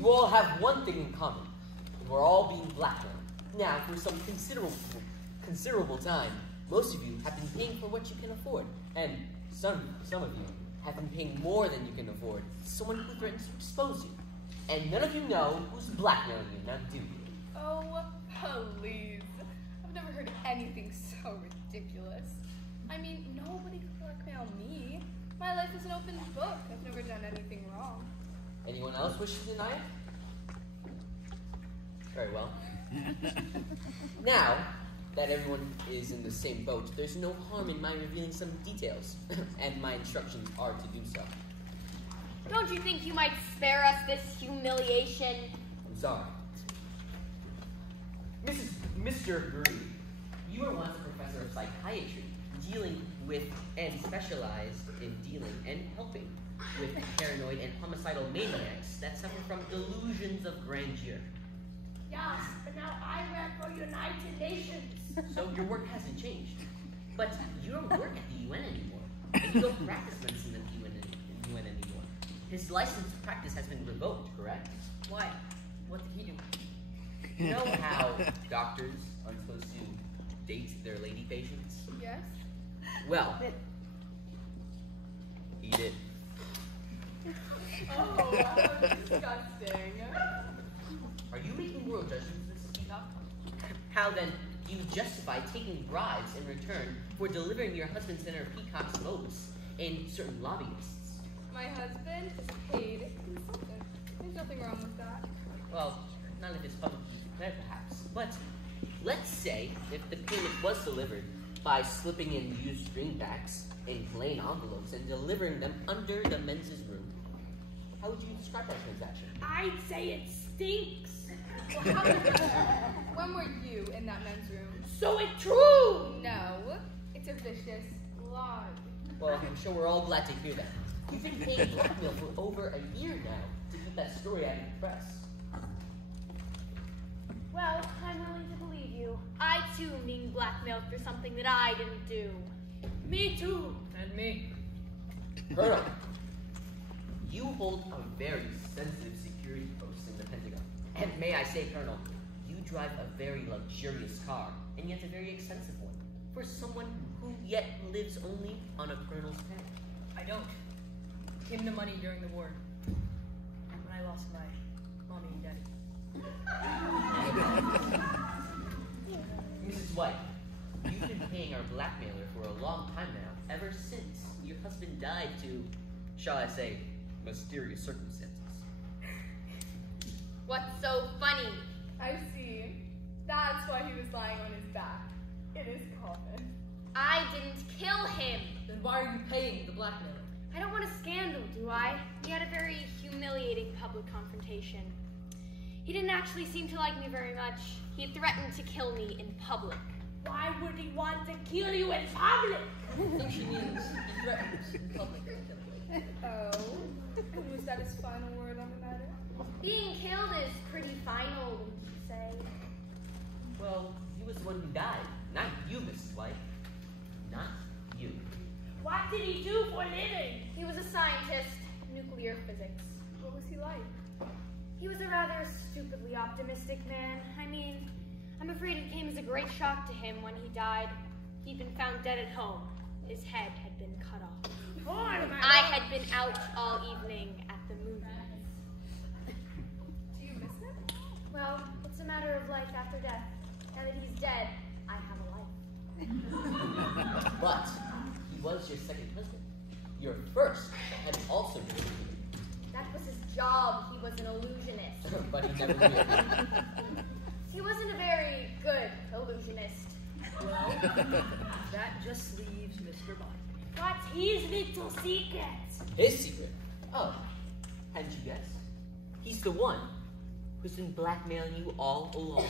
You all have one thing in common. We're all being blackmailed. Now, for some considerable time, most of you have been paying for what you can afford. And some of you have been paying more than you can afford to someone who threatens to expose you. And none of you know who's blackmailing you, now do you? Oh, please. I've never heard anything so ridiculous. I mean, nobody could blackmail me. My life is an open book. I've never done anything wrong. Anyone else wish to deny it? Very well. Now that everyone is in the same boat, there's no harm in my revealing some details, and my instructions are to do so. Don't you think you might spare us this humiliation? I'm sorry. Mr. Green, you were once a professor of psychiatry, dealing with and specialized in dealing and helping with paranoid and homicidal maniacs that suffer from delusions of grandeur. Yes, but now I work for United Nations. So your work hasn't changed. But you don't work at the UN anymore. And you don't practice medicine at the UN anymore. His license to practice has been revoked, correct? Why? What did he do? You know how doctors aren't supposed to date their lady patients? Yes? Well, he did. Oh, how disgusting. Are you making moral judgments, Mrs. Peacock? How then do you justify taking bribes in return for delivering your husband's dinner Peacock's votes in certain lobbyists? My husband is a paid consultant. There's nothing wrong with that. Well, none of it's publicly declared, perhaps. But let's say if the payment was delivered by slipping in used greenbacks in plain envelopes and delivering them under the men's room, how would you describe that transaction? I'd say it stinks. Well, how did when were you in that men's room? So it's true. No, it's a vicious lie. Well, I'm sure we're all glad to hear that. You've been paying blackmail for over a year now to keep that story out of the press. Well, I'm willing to believe you. I too am being blackmailed for something that I didn't do. Me too. And me. Colonel, you hold a very sensitive security post in the Pentagon. And may I say, Colonel, you drive a very luxurious car, and yet a very expensive one, for someone who yet lives only on a colonel's pay. I don't. Came to money during the war. When I lost my mommy and daddy. Mrs. White, you've been paying our blackmailer for a long time now, ever since your husband died to, shall I say, mysterious circumstances. What's so funny? I see. That's why he was lying on his back. In his coffin. I didn't kill him. Then why are you paying the blackmailer? I don't want a scandal, do I? We had a very humiliating public confrontation. He didn't actually seem to like me very much. He threatened to kill me in public. Why would he want to kill you in public? I think she means he threatens in public. Oh. And was that his final word on the matter? Being killed is pretty final, wouldn't you say? Well, he was the one who died, not you, Mrs. White. Not you. What did he do for a living? He was a scientist, nuclear physics. What was he like? He was a rather stupidly optimistic man. I mean, I'm afraid it came as a great shock to him when he died. He'd been found dead at home. His head had been cut off. Oh, I had been out all evening at the movies. Do you miss him? Well, it's a matter of life after death. Now that he's dead, I have a life. But he was your second husband. Your first had also been illusioned. That was his job. He was an illusionist. But he never really. He wasn't a very good illusionist. Well, that just leaves Mr. Bond. What's his little secret? His secret? Oh, hadn't you guessed? He's the one who's been blackmailing you all along.